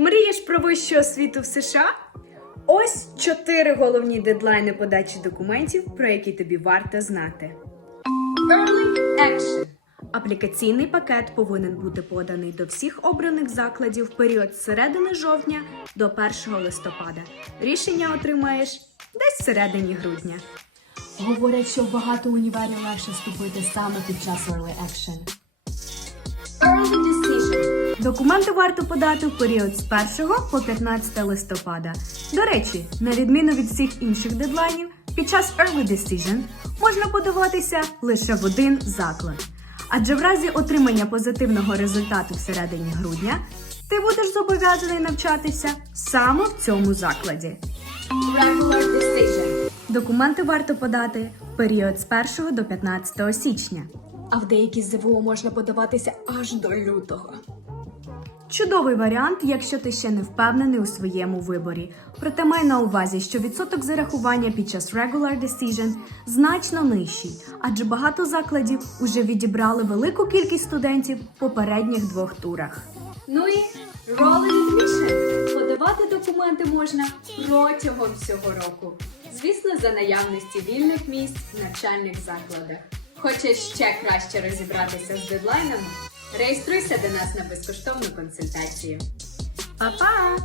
Мрієш про вищу освіту в США? Ось чотири головні дедлайни подачі документів, про які тобі варто знати. Аплікаційний пакет повинен бути поданий до всіх обраних закладів в період з середини жовтня до 1 листопада. Рішення отримаєш десь всередині грудня. Говорять, що в багато універів легше вступити саме під час Early Action. Документи варто подати в період з 1 по 15 листопада. До речі, на відміну від всіх інших дедлайнів, під час Early Decision можна подаватися лише в один заклад. Адже в разі отримання позитивного результату всередині грудня ти будеш зобов'язаний навчатися саме в цьому закладі. Документи варто подати в період з 1 до 15 січня. А в деякі ЗВО можна подаватися аж до лютого. Чудовий варіант, якщо ти ще не впевнений у своєму виборі. Проте май на увазі, що відсоток зарахування під час Regular Decision значно нижчий, адже багато закладів уже відібрали велику кількість студентів в попередніх двох турах. Ну і Rolling Admission. Подавати документи можна протягом всього року. Звісно, за наявності вільних місць в навчальних закладах. Хочеш ще краще розібратися з дедлайнами? Реєструйся до нас на безкоштовну консультацію. Па-па!